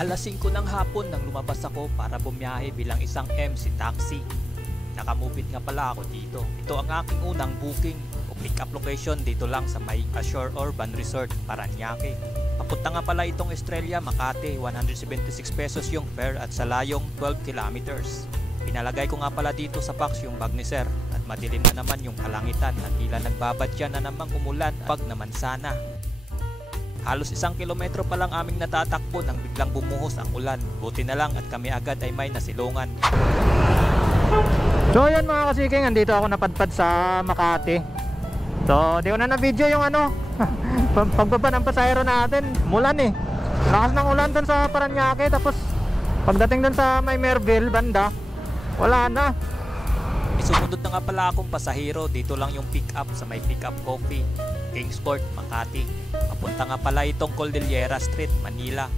Alas 5 ng hapon nang lumabas ako para bumiyahe bilang isang MC taxi. Nakamubit nga pala ako dito. Ito ang aking unang booking o pick-up location dito lang sa may Ashore Urban Resort, Parañaque. Papunta nga pala itong Estrella, Makati, 176 pesos yung fare at sa layong 12 kilometers. Pinalagay ko nga pala dito sa box yung bag ni sir at madilim na naman yung kalangitan at tila nagbabadya na namang umulan pag naman sana. Halos 1 kilometro pa lang aming natatakbo nang biglang bumuhos ang ulan. Buti na lang at kami agad ay may nasilungan. So yan mga kasiking, andito ako napadpad sa Makati. So di ko na na-video yung pagbaba ng pasahero natin. Mulan eh. Lakas ng ulan dun sa Parañaque. Tapos pagdating dun sa may Merville banda, wala na. Sumunod na nga pala akong pasahero. Dito lang yung pick up sa may pick up coffee, Kingsport, Makati. Papunta nga pala itong Cordillera Street, Manila.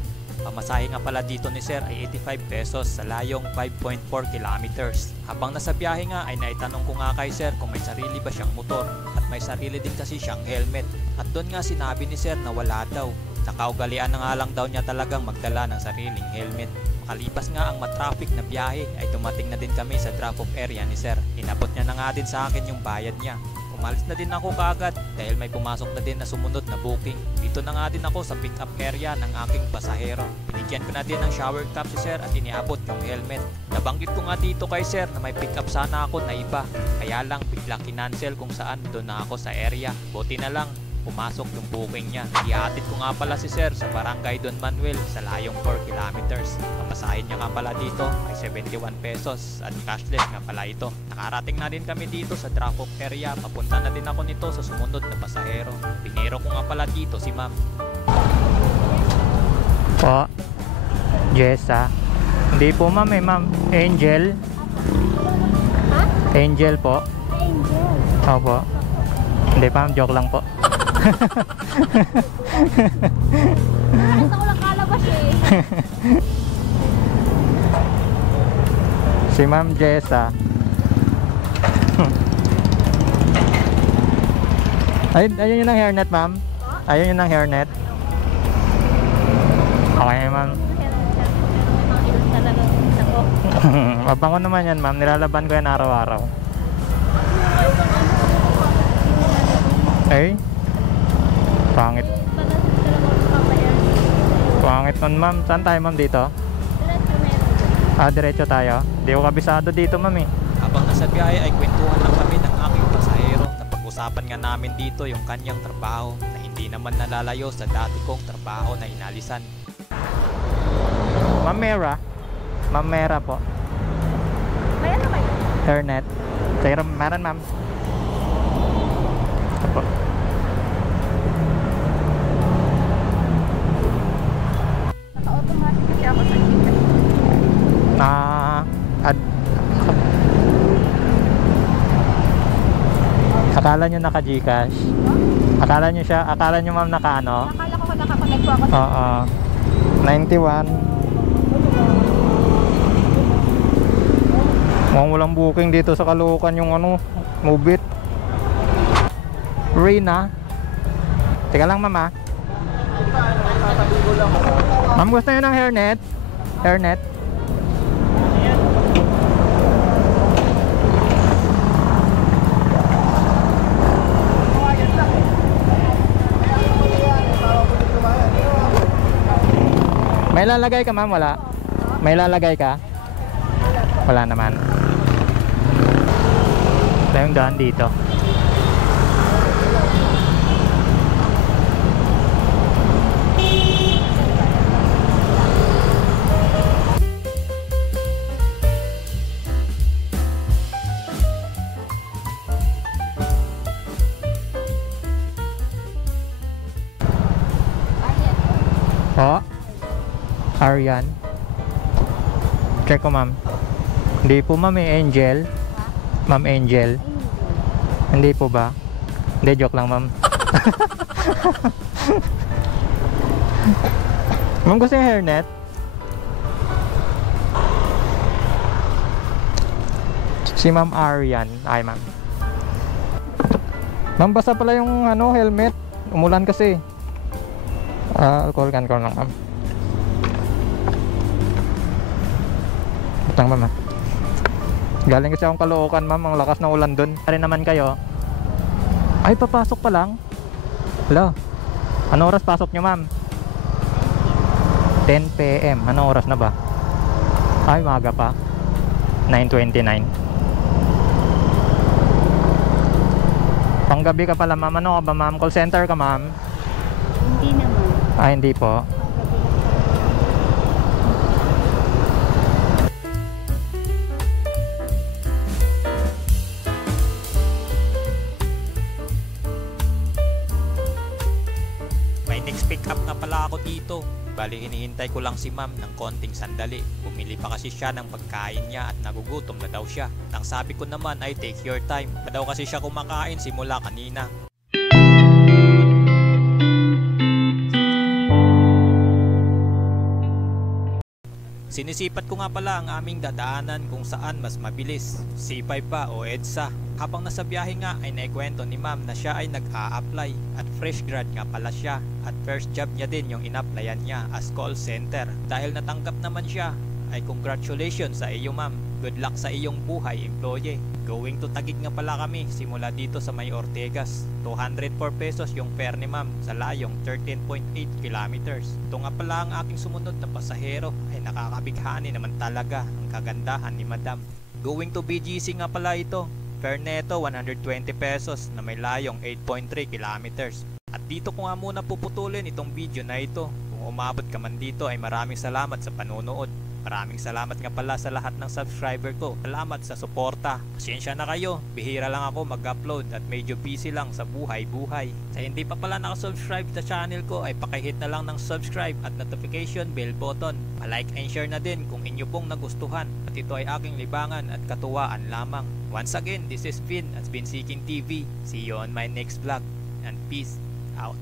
Pamasahe nga pala dito ni sir ay 85 pesos sa layong 5.4 kilometers. Habang nasa biyahe nga ay naitanong ko nga kay sir kung may sarili ba siyang motor at may sarili din kasi siyang helmet. At doon nga sinabi ni sir na wala daw. Sa kaugalian na nga lang daw niya talagang magdala ng sariling helmet. Makalipas nga ang matraffic na biyahe ay dumating na din kami sa drop-off area ni sir. Inabot niya na nga din sa akin yung bayad niya. Umalis na din ako kaagad dahil may pumasok na din na sumunod na booking. Dito na nga din ako sa pick-up area ng aking pasahero. Binigyan ko na din ng shower cap si sir at iniabot yung helmet. Nabanggit ko nga dito kay sir na may pick-up sana ako na iba. Kaya lang biglang kinancel kung saan doon na ako sa area. Buti na lang pumasok yung booking niya. Ihatid ko nga pala si sir sa barangay Don Manuel sa layong 4 kilometers. Pamasahin niya nga pala dito ay 71 pesos at cashless nga pala ito. Nakarating na din kami dito sa drop-off area. Papunta na din ako nito sa sumunod na pasahero. Pinero ko nga pala dito si ma'am. Po, Jessa. Hindi po ma'am eh ma'am. Angel. Angel po. Angel. Opo. Hindi pa ma'am, joke lang po. Nakita ko lang kalabas eh. Si Ma'am Jessa. Ayun yun ang hairnet ma'am. Ayun yun ang hairnet. Okay ma'am. Mabango naman yan ma'am. Nilalaban ko yan araw-araw. Eh? Pangit. Pangit nun ma'am. Saan tayo ma'am dito? Diretso tayo. Hindi ko kabisado dito ma'am eh. Habang nasa biyahe ay kwentuhan lang kami ng aking pasahero. Napag-usapan nga namin dito yung kanyang trabaho na hindi naman nalalayo sa dati kong trabaho na inalisan. Ma'am Mera. Ma'am Mera po. May ano kayo? Hairnet. Sa'yo meron ma'am. Opo. Naka-automatic kasi ako sa Gcash. Akala nyo naka Gcash? Akala nyo ma'am naka ano? Akala ko nakakonect ko ako sa... Oo. 91. Mukhang walang booking dito sa Caloocan yung Move It. Rina. Teka lang ma'am ah. Ma'am, gusto nyo ng hairnet? Hairnet? May lalagay ka ma'am? Wala? May lalagay ka? Wala naman. Ito yung daan dito. Oh, Arian. Check ko ma'am. Hindi po ma'am eh, Angel. Ma'am Angel. Hindi po ba? Hindi, joke lang ma'am. Ma'am, gusto yung hairnet? Si Ma'am Arian. Ay ma'am. Ma'am, basta pala yung helmet. Umulan kasi. Alcohol can lang ma'am. Tang ma'am. Galing kasi akong Caloocan ma'am, ang lakas ng ulan dun. Pare naman kayo. Ay, papasok pa lang? Hello. Anong oras pasok nyo ma'am? 10 PM. Anong oras na ba? Ay, maga pa. 9:29. Panggabi ka pala ma'am. Ano ka ba ma'am? Call center ka ma'am? Hindi naman. Ah, hindi po. May next pick up na pala ako dito. Bali hinihintay ko lang si ma'am ng konting sandali. Bumili pa kasi siya ng pagkain niya at nagugutom na daw siya. Ang sabi ko naman ay take your time. Pa daw kasi siya kumakain simula kanina. Sinisipat ko nga pala ang aming dadaanan kung saan mas mabilis, C5 ba o EDSA. Habang nasa biyahe nga ay naikwento ni ma'am na siya ay nag-a-apply at fresh grad nga pala siya at first job niya din yung in-applyan niya as call center. Dahil natanggap naman siya ay congratulations sa iyo ma'am. Good luck sa iyong buhay employee. Going to Taguig nga pala kami simula dito sa May Ortegas. 204 pesos yung fare ni ma'am sa layong 13.8 kilometers. Ito nga pala ang aking sumunod na pasahero ay nakakabighani naman talaga ang kagandahan ni madam. Going to BGC nga pala ito. Fare neto 120 pesos na may layong 8.3 kilometers. At dito ko nga muna puputulin itong video na ito. Kung umabot ka man dito ay maraming salamat sa panonood. Maraming salamat nga pala sa lahat ng subscriber ko. Salamat sa suporta. Pasensya na kayo, bihira lang ako mag-upload at medyo busy lang sa buhay-buhay. Sa hindi pa pala nakasubscribe sa channel ko ay pakihit na lang ng subscribe at notification bell button. Pa-like and share na din kung inyo pong nagustuhan. At ito ay aking libangan at katuwaan lamang. Once again, this is Vin at Vin Seeking TV. See you on my next vlog and peace out.